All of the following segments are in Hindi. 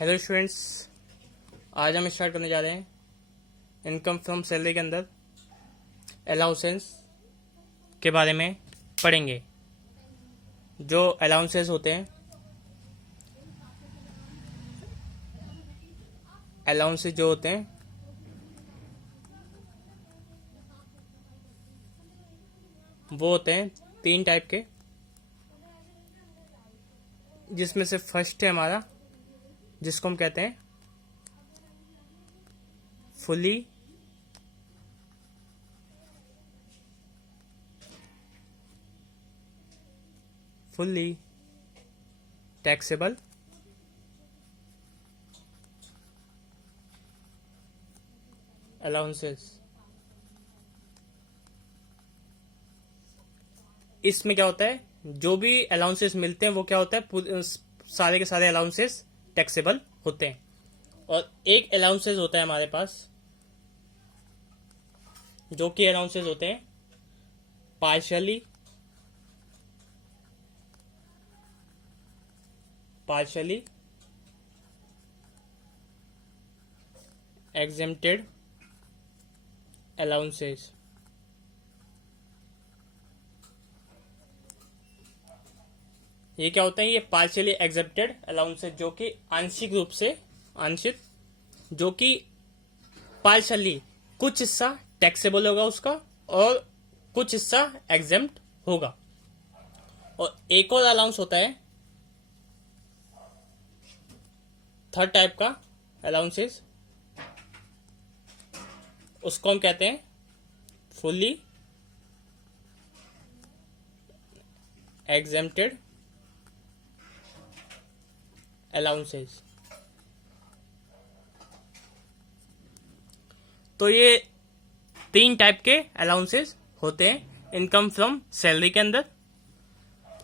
हेलो स्टूडेंट्स, आज हम स्टार्ट करने जा रहे हैं इनकम फ्रॉम सैलरी के अंदर अलाउंसेस के बारे में पढ़ेंगे। जो अलाउंसेस होते हैं, अलाउंसेस जो होते हैं वो होते हैं 3 टाइप के, जिसमें से फर्स्ट है हमारा, जिसको हम कहते हैं फुल्ली टैक्सेबल अलाउंसेस। इसमें क्या होता है, जो भी अलाउंसेस मिलते हैं वो क्या होता है, सारे के सारे अलाउंसेस टैक्सेबल होते हैं। और एक अलाउंसेस होता है हमारे पास, जो कि अलाउंसेस होते हैं पार्शियली एग्जेम्प्टेड अलाउंसेस। ये क्या होता है, ये पार्शियली एग्जेप्टेड अलाउंसेस, जो कि आंशिक जो कि पार्शियली कुछ हिस्सा टैक्सेबल होगा उसका और कुछ हिस्सा एग्जेम्प्ट होगा। और एक और अलाउंस होता है थर्ड टाइप का अलाउंसेस, उसको हम कहते हैं फुल्ली एग्जेम्प्टेड अलाउंसेस। तो ये 3 टाइप के अलाउंसेस होते हैं इनकम फ्रॉम सैलरी के अंदर।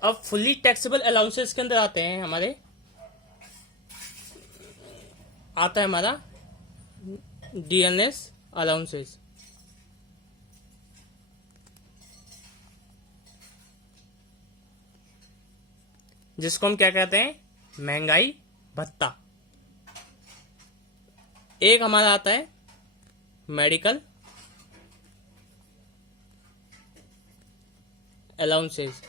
अब फुल्ली टैक्सेबल अलाउंसेस के अंदर आता है हमारा डीएनएस अलाउंसेस, जिसको हम क्या कहते हैं, महंगाई भत्ता। एक हमारा आता है मेडिकल अलाउंसेस।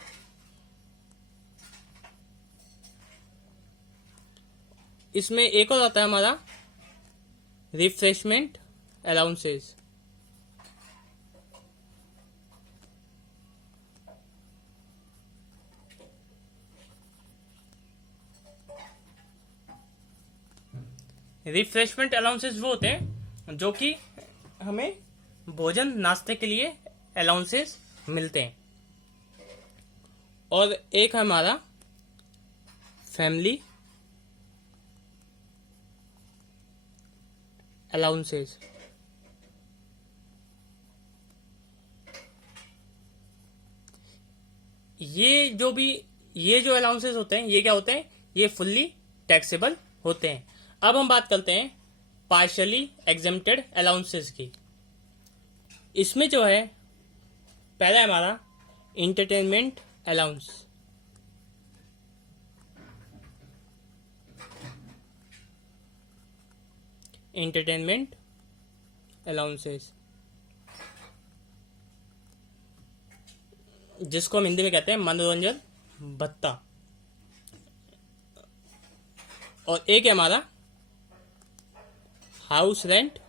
इसमें एक और आता है हमारा रिफ्रेशमेंट अलाउंसेस। रिफ्रेशमेंट अलाउंसेस वो होते हैं जो कि हमें भोजन नाश्ते के लिए अलाउंसेस मिलते हैं। और एक है हमारा फैमिली अलाउंसेस। ये जो अलाउंसेस होते हैं, ये क्या होते हैं, ये फुल्ली टैक्सेबल होते हैं। अब हम बात करते हैं पार्शियली एग्जेम्प्टेड अलाउंसेस की। इसमें जो है पहला है हमारा इंटरटेनमेंट अलाउंस। इंटरटेनमेंट अलाउंसेस, जिसको हम हिंदी में कहते हैं मनोरंजन भत्ता। और एक है हमारा हाउस रेंट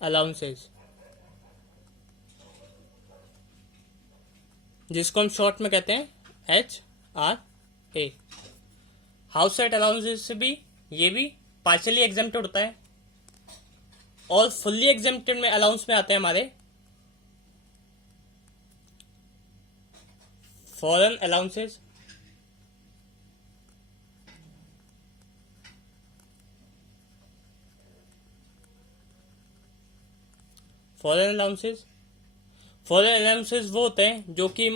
अलाउंसेस, जिसको हम शॉर्ट में कहते हैं HRA। हाउस रेंट अलाउंसेस ये भी पार्शियली एग्जेम्प्टेड होता है। और फुल्ली एग्जेम्प्टेड में अलाउंस में आते हैं हमारे फॉरेन अलाउंसेस, फॉरेन अलाउंसेस वो होते हैं जो कि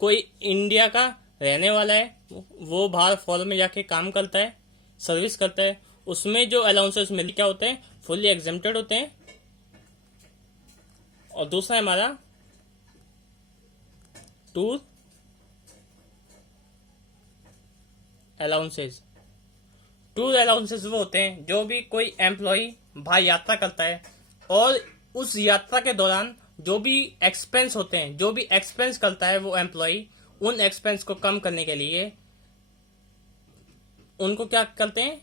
कोई इंडिया का रहने वाला है, वो बाहर फॉरेन में जाके काम करता है, सर्विस करता है, उसमें जो अलाउंसेस मिलते क्या होते हैं, फुल्ली एग्जेम्प्टेड होते हैं। और दूसरा है हमारा टूर अलाउंसेस। टूर अलाउंसेस वो होते हैं जो भी कोई एम्प्लॉय बाहर यात्रा करता है और उस यात्रा के दौरान जो भी एक्सपेंस होते हैं, जो भी एक्सपेंस करता है वो एम्प्लॉय, उन एक्सपेंस को कम करने के लिए उनको क्या करते हैं,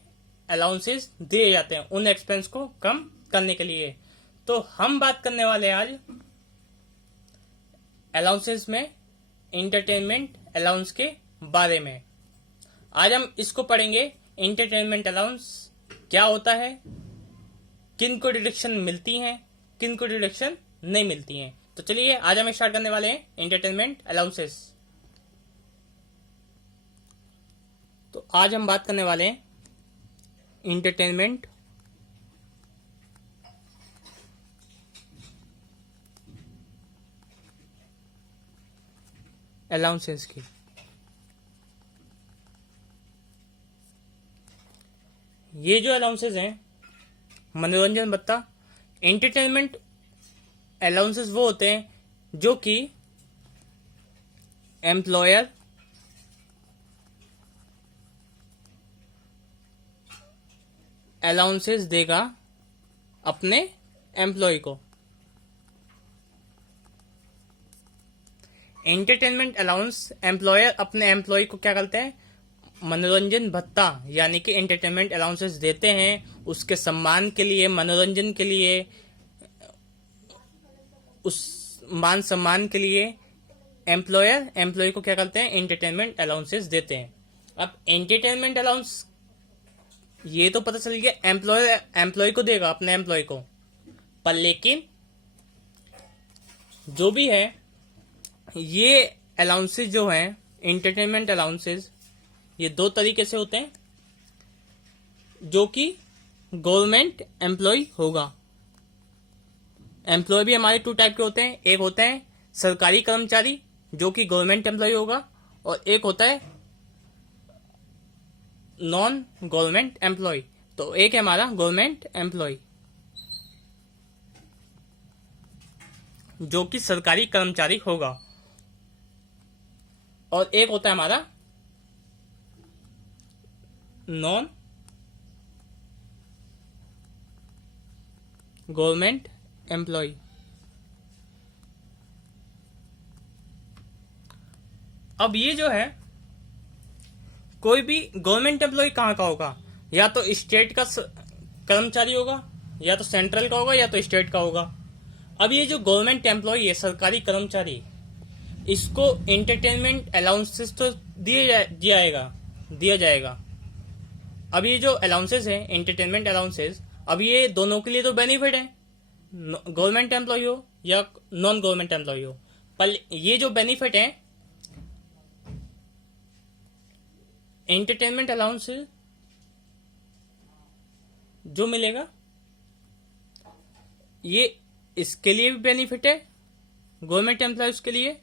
अलाउंसेस दिए जाते हैं उन एक्सपेंस को कम करने के लिए। तो हम बात करने वाले हैं आज अलाउंसेस में इंटरटेनमेंट अलाउंस के बारे में। आज हम इसको पढ़ेंगे, इंटरटेनमेंट अलाउंस क्या होता है, किन को डिडक्शन मिलती हैं, किन को डिडक्शन नहीं मिलती हैं। तो चलिए आज हम स्टार्ट करने वाले हैं इंटरटेनमेंट अलाउंसेस। तो आज हम बात करने वाले हैं इंटरटेनमेंट अलाउंसेस की। ये जो अलाउंसेस हैं, मनोरंजन भत्ता, एंटरटेनमेंट अलाउंसेस वो होते हैं जो कि एम्प्लॉयर अलाउंसेस देगा अपने एम्प्लॉय को। एंटरटेनमेंट अलाउंस एम्प्लॉयर अपने एम्प्लॉय को क्या करते हैं, मनोरंजन भत्ता यानी कि एंटरटेनमेंट अलाउंसेस देते हैं उसके सम्मान के लिए, मनोरंजन के लिए, उस मान सम्मान के लिए एम्प्लॉयर एम्प्लॉय को क्या करते हैं, एंटरटेनमेंट अलाउंसेस देते हैं। अब एंटरटेनमेंट अलाउंस ये तो पता चल गया एम्प्लॉयर एम्प्लॉय को देगा अपने एम्प्लॉय को, पर लेकिन जो भी है ये अलाउंसेस जो हैं, एंटरटेनमेंट अलाउंसेस, ये दो तरीके से होते हैं। जो कि गवर्नमेंट एम्प्लॉय होगा, एम्प्लॉय भी हमारे टू टाइप के होते हैं, एक होते हैं सरकारी कर्मचारी जो कि गवर्नमेंट एम्प्लॉय होगा, और एक होता है नॉन गवर्नमेंट एम्प्लॉय। तो एक है हमारा गवर्नमेंट एम्प्लॉय जो कि सरकारी कर्मचारी होगा, और एक होता है हमारा नॉन गवर्नमेंट एम्प्लॉय। अब ये जो है कोई भी गवर्नमेंट एम्प्लॉय कहाँ का होगा, या तो स्टेट का कर्मचारी होगा, या तो सेंट्रल का होगा, या तो स्टेट का होगा। अब ये जो गवर्नमेंट एम्प्लॉय है, सरकारी कर्मचारी, इसको एंटरटेनमेंट अलाउंसेस तो दिया जाएगा। अब ये जो अलाउंसेस है एंटरटेनमेंट अलाउंसेस, अब ये दोनों के लिए तो बेनिफिट है, गवर्नमेंट एम्प्लॉय हो या नॉन गवर्नमेंट एम्प्लॉय हो। पर ये जो बेनिफिट है एंटरटेनमेंट अलाउंस जो मिलेगा, ये इसके लिए भी बेनिफिट है गवर्नमेंट एम्प्लॉयज के लिए,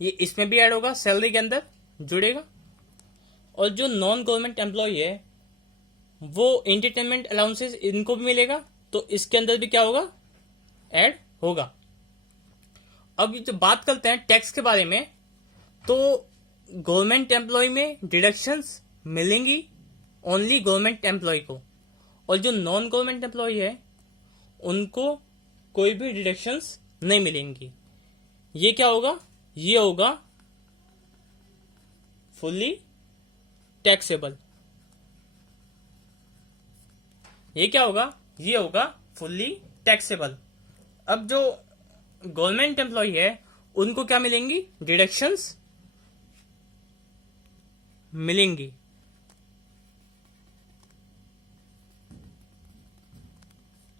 ये इसमें भी ऐड होगा, सैलरी के अंदर जुड़ेगा। और जो नॉन गवर्नमेंट एम्प्लॉय है वो एंटरटेनमेंट अलाउंसेस इनको भी मिलेगा, तो इसके अंदर भी क्या होगा, ऐड होगा। अब जो बात करते हैं टैक्स के बारे में, तो गवर्नमेंट एम्प्लॉय में डिडक्शंस मिलेंगी ओनली गवर्नमेंट एम्प्लॉय को, और जो नॉन गवर्नमेंट एम्प्लॉय है उनको कोई भी डिडक्शंस नहीं मिलेंगी। ये क्या होगा, ये होगा फुल्ली टैक्सेबल। ये क्या होगा, ये होगा फुल्ली टैक्सेबल। अब जो गवर्नमेंट एम्प्लॉय है उनको क्या मिलेंगी, डिडक्शंस मिलेंगी।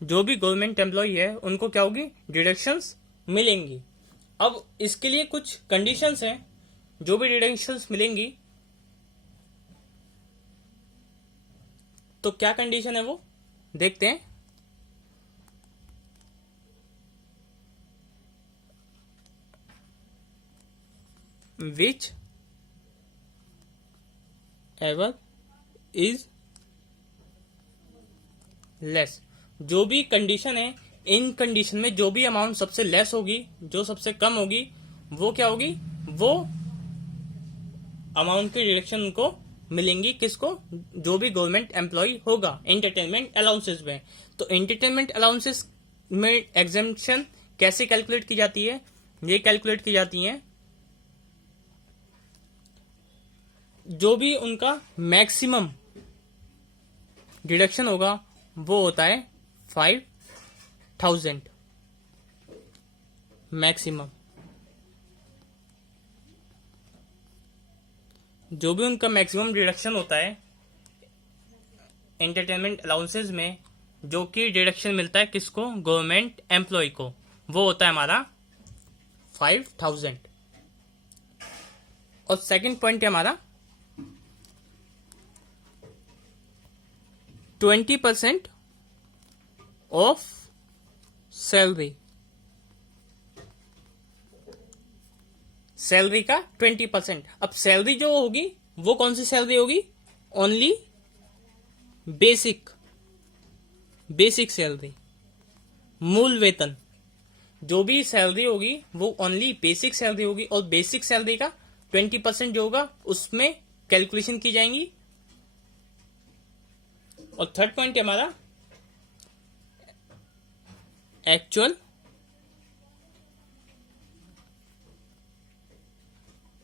जो भी गवर्नमेंट एम्प्लॉय है उनको क्या होगी, डिडक्शंस मिलेंगी। अब इसके लिए कुछ कंडीशंस हैं, जो भी डिडक्शंस मिलेंगी तो क्या कंडीशन है वो देखते हैं। विच एवर इज लेस, जो भी कंडीशन है, इन कंडीशन में जो भी अमाउंट सबसे लेस होगी, जो सबसे कम होगी, वो क्या होगी, वो अमाउंट की डिडक्शन उनको मिलेंगी किसको, जो भी गवर्नमेंट एम्प्लॉय होगा एंटरटेनमेंट अलाउंसेस में। तो एंटरटेनमेंट अलाउंसेस में एग्जेम्पशन कैसे कैलकुलेट की जाती है, ये कैलकुलेट की जाती है जो भी उनका मैक्सिमम डिडक्शन होगा वो होता है 5,000 मैक्सिमम। जो भी उनका मैक्सिमम डिडक्शन होता है एंटरटेनमेंट अलाउंसेस में, जो कि डिडक्शन मिलता है किसको, गवर्नमेंट एम्प्लॉय को, वो होता है हमारा 5,000। और सेकंड पॉइंट है हमारा 20% ऑफ सैलरी। सैलरी का 20%। अब सैलरी जो होगी वो कौन सी सैलरी होगी, ओनली बेसिक सैलरी, मूल वेतन। जो भी सैलरी होगी वो ओनली बेसिक सैलरी होगी, और बेसिक सैलरी का 20% जो होगा उसमें कैलकुलेशन की जाएंगी। और थर्ड पॉइंट है हमारा एक्चुअल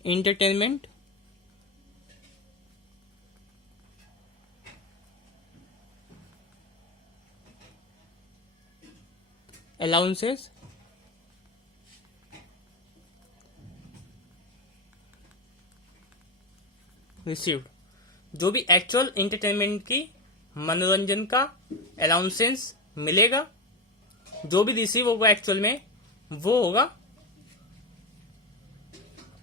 एंटरटेनमेंट अलाउंसेस रिसीव्ड। जो भी एक्चुअल एंटरटेनमेंट की मनोरंजन का अलाउंसेंस मिलेगा, जो भी रिसीव होगा एक्चुअल में वो होगा।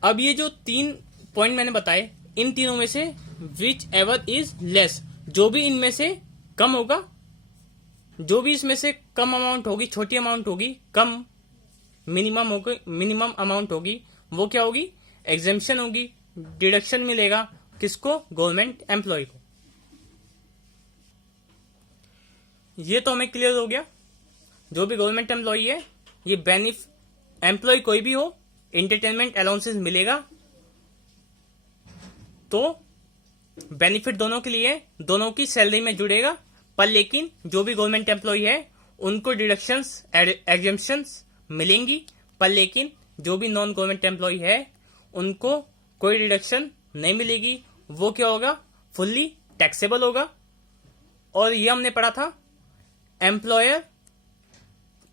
अब ये जो 3 पॉइंट मैंने बताए, इन तीनों में से विच एवर इज लेस, जो भी इनमें से कम होगा, जो भी इसमें से कम अमाउंट होगी, छोटी अमाउंट होगी, कम मिनिमम होगी, मिनिमम अमाउंट होगी, वो क्या होगी, एग्जेम्पशन होगी, डिडक्शन मिलेगा किसको, गवर्नमेंट एम्प्लॉय को। ये तो हमें क्लियर हो गया। जो भी गवर्नमेंट एम्प्लॉय है, ये एम्प्लॉय कोई भी हो, एंटरटेनमेंट अलाउंसेस मिलेगा। तो बेनिफिट दोनों के लिए, दोनों की सैलरी में जुड़ेगा। पर लेकिन जो भी गवर्नमेंट एम्प्लॉय है उनको डिडक्शंस एग्जेम्पशंस मिलेंगी। पर लेकिन जो भी नॉन गवर्नमेंट एम्प्लॉय है उनको कोई डिडक्शन नहीं मिलेगी। वो क्या होगा, फुल्ली टैक्सेबल होगा। और ये हमने पढ़ा था एम्प्लॉयर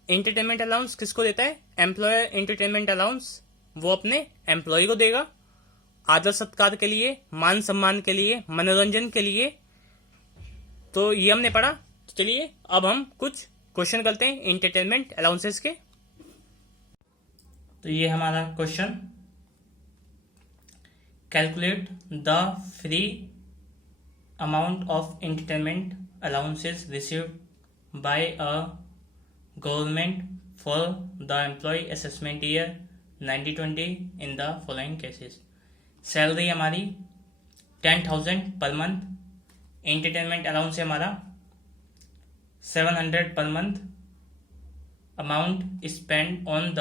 एंटरटेनमेंट अलाउंस किसको देता है, एम्प्लॉयर एंटरटेनमेंट अलाउंस वो अपने एम्प्लॉय को देगा, आदर सत्कार के लिए, मान सम्मान के लिए, मनोरंजन के लिए। तो ये हमने पढ़ा। चलिए अब हम कुछ क्वेश्चन करते हैं एंटरटेनमेंट अलाउंसेस के। तो ये हमारा question, calculate the free amount of entertainment allowances received by a government for the employ assessment year 1920 in the following cases. Salary हमारी 10,000 पर मंथ, एंटरटेनमेंट अलाउंस है हमारा 700 per month, amount spend on the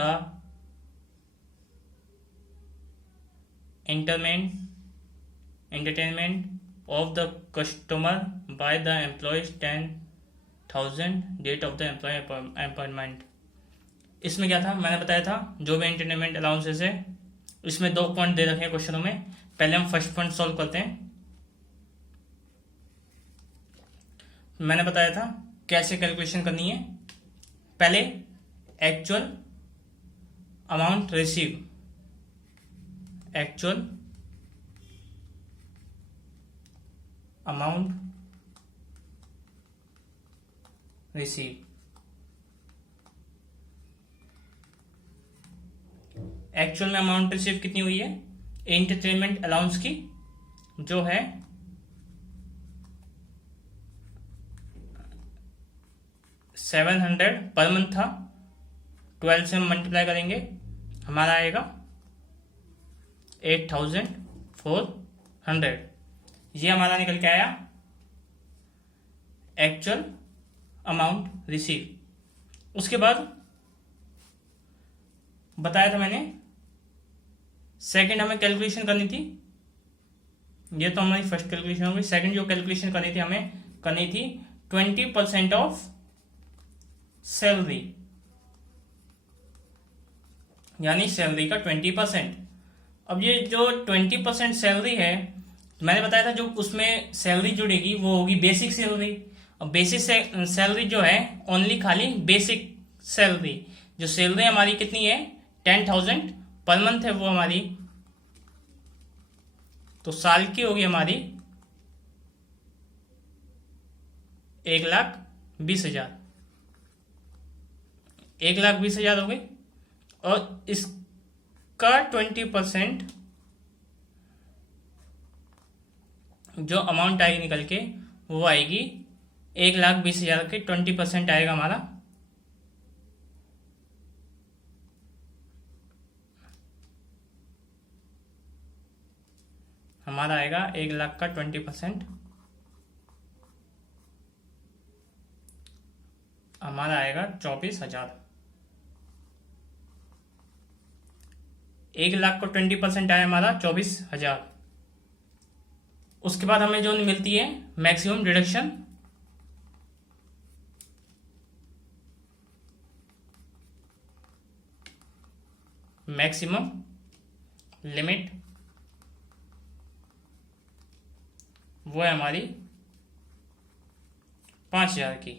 entertainment of the customer by the employees 10,000 date of the employee appointment। इसमें क्या था, मैंने बताया था जो भी एंटरटेनमेंट अलाउंसेस है इसमें 2 पॉइंट दे रखे हैं क्वेश्चनों में। पहले हम फर्स्ट पॉइंट सॉल्व करते हैं। मैंने बताया था कैसे कैलकुलेशन करनी है। पहले actual amount receive, actual amount receive, actual में अमाउंट रिसीव कितनी हुई है एंटरटेनमेंट अलाउंस की, जो है 700 पर मंथ था। 12 से हम मल्टीप्लाई करेंगे, हमारा आएगा 8,400। ये हमारा निकल के आया एक्चुअल अमाउंट रिसीव। उसके बाद बताया था मैंने, सेकंड हमें कैलकुलेशन करनी थी ये तो हमारी फर्स्ट कैलकुलेशन होगी। सेकंड जो कैलकुलेशन करनी थी हमें, करनी थी 20% ऑफ सैलरी, यानी सैलरी का 20%। अब ये जो 20% सैलरी है, मैंने बताया था जो उसमें सैलरी जुड़ेगी वो होगी बेसिक सैलरी। अब बेसिक सैलरी जो है ओनली खाली बेसिक सैलरी, जो सैलरी हमारी कितनी है 10,000 पर मंथ है वो हमारी, तो साल की होगी हमारी 1,20,000, 1,20,000 हो गई। और इसका 20% जो अमाउंट आएगी निकल के वो आएगी 1,20,000 के 20% आएगा हमारा आएगा 1,00,000 का 20%, हमारा आएगा 24,000। 1,00,000 को 20% आया हमारा 24,000। उसके बाद हमें जो मिलती है मैक्सिमम डिडक्शन, मैक्सिमम लिमिट, वो है हमारी 5,000 की।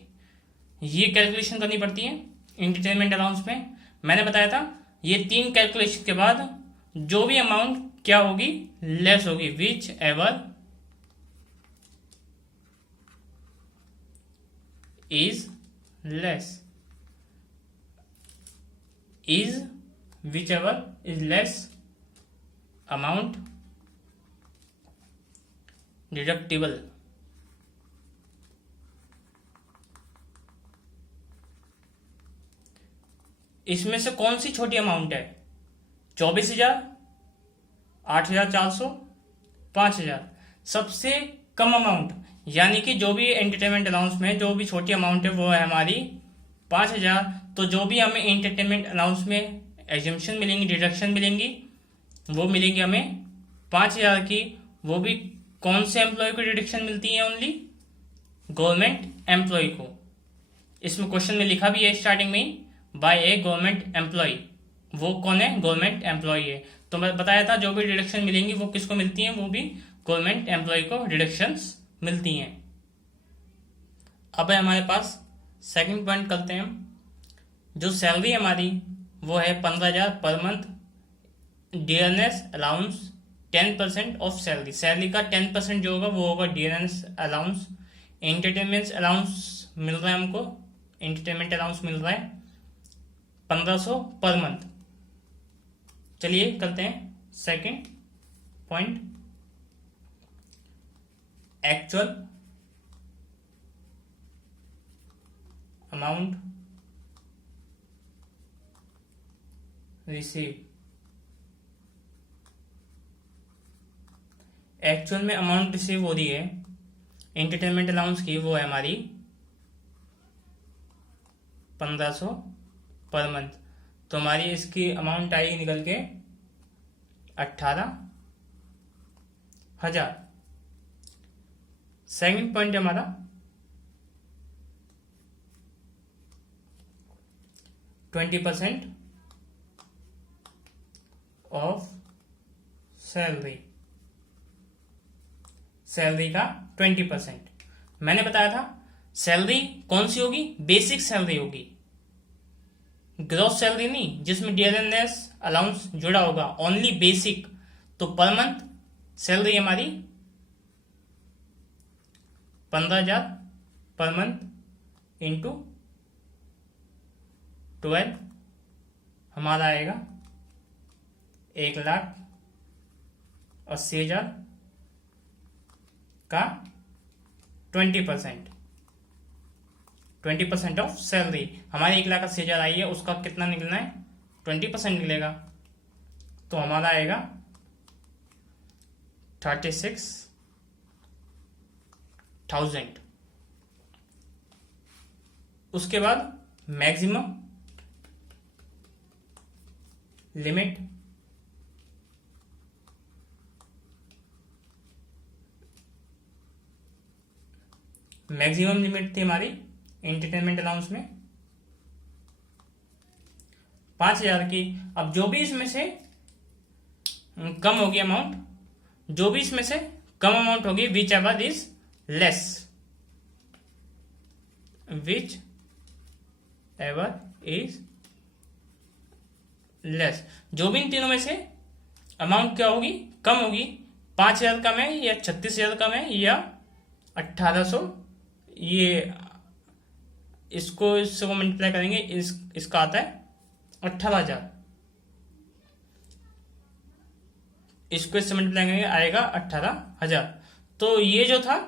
ये कैलकुलेशन करनी पड़ती है एंटरटेनमेंट अलाउंस में। मैंने बताया था ये 3 कैलकुलेशन के बाद जो भी अमाउंट क्या होगी लेस होगी, which ever is less, is which ever is less amount deductible. इसमें से कौन सी छोटी अमाउंट है? 24,000, 8,400, 5,000। सबसे कम अमाउंट, यानी कि जो भी एंटरटेनमेंट अलाउंस में जो भी छोटी अमाउंट है वो है हमारी 5,000। तो जो भी हमें एंटरटेनमेंट अलाउंस में एग्जम्पशन मिलेंगी, डिडक्शन मिलेंगी, वो मिलेंगी हमें 5,000 की। वो भी कौन से एम्प्लॉय को डिडक्शन मिलती है? ओनली गवर्नमेंट एम्प्लॉय को। इसमें क्वेश्चन में लिखा भी है स्टार्टिंग में ही, बाय ए गवर्नमेंट एम्प्लॉय। वो कौन है? गवर्नमेंट एम्प्लॉय है। तो मैं बताया था जो भी डिडक्शन मिलेंगी वो किसको मिलती हैं? वो भी गवर्नमेंट एम्प्लॉय को डिडक्शंस मिलती हैं। अब है हमारे पास सेकंड पॉइंट करते हैं हम। जो सैलरी हमारी वो है 15,000 per month, dearness allowance 10% of salary. Salary का 10% जो होगा वो होगा डियरनेस अलाउंस। एंटरटेनमेंट अलाउंस मिल रहा है हमको, एंटरटेनमेंट अलाउंस मिल रहा है 1,500 पर मंथ। चलिए करते हैं second point, actual amount receive. Actual में अमाउंट रिसीव हो रही है एंटरटेनमेंट अलाउंस की, वो है हमारी 1,500 पर मंथ। तो हमारी इसकी अमाउंट आएगी निकल के 18,000। सेकंड पॉइंट है हमारा 20% ऑफ सैलरी। सैलरी का 20%। मैंने बताया था सैलरी कौन सी होगी? बेसिक सैलरी होगी, ग्रॉस सैलरी नहीं जिसमें डियरनेस अलाउंस जुड़ा होगा, ओनली बेसिक। तो पर मंथ सैलरी हमारी 15,000 पर मंथ इंटू 12 हमारा आएगा 1,80,000 का 20%। 20% ऑफ सैलरी हमारे 1,80,000 आई है, उसका कितना निकलना है? 20% निकलेगा। तो हमारा आएगा 36,000। उसके बाद मैक्सिमम लिमिट मैक्सिमम लिमिट थी हमारी एंटरटेनमेंट अलाउंस में 5,000 की। अब जो भी इसमें से कम होगी अमाउंट, जो भी इसमें से कम अमाउंट होगी, which ever is less, which ever is less, जो भी इन तीनों में से अमाउंट क्या होगी, कम होगी, 5,000 कम है या 36,000 कम है या 1,800, ये इसको इससे को मल्टीप्लाई करेंगे, इसका आता है 18,000, इसको इससे मल्टीप्लाई करेंगे आएगा 18,000। तो ये जो था,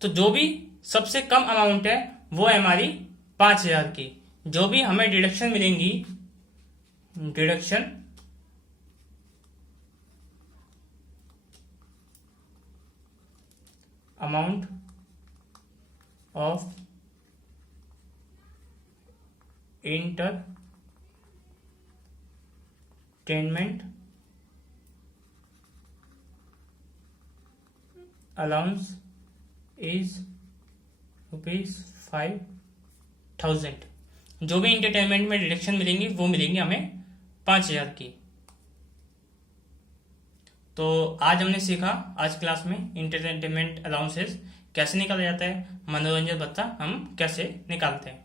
तो जो भी सबसे कम अमाउंट है वो है हमारी 5,000 की। जो भी हमें डिडक्शन मिलेंगी, deduction amount of entertainment allowance is ₹5,000। जो भी इंटरटेनमेंट में डिडक्शन मिलेंगी वो मिलेंगी हमें 5,000 की। तो आज हमने सीखा, आज क्लास में इंटरटेनमेंट अलाउंसेस कैसे निकाला जाता है, मनोरंजन भत्ता हम कैसे निकालते हैं।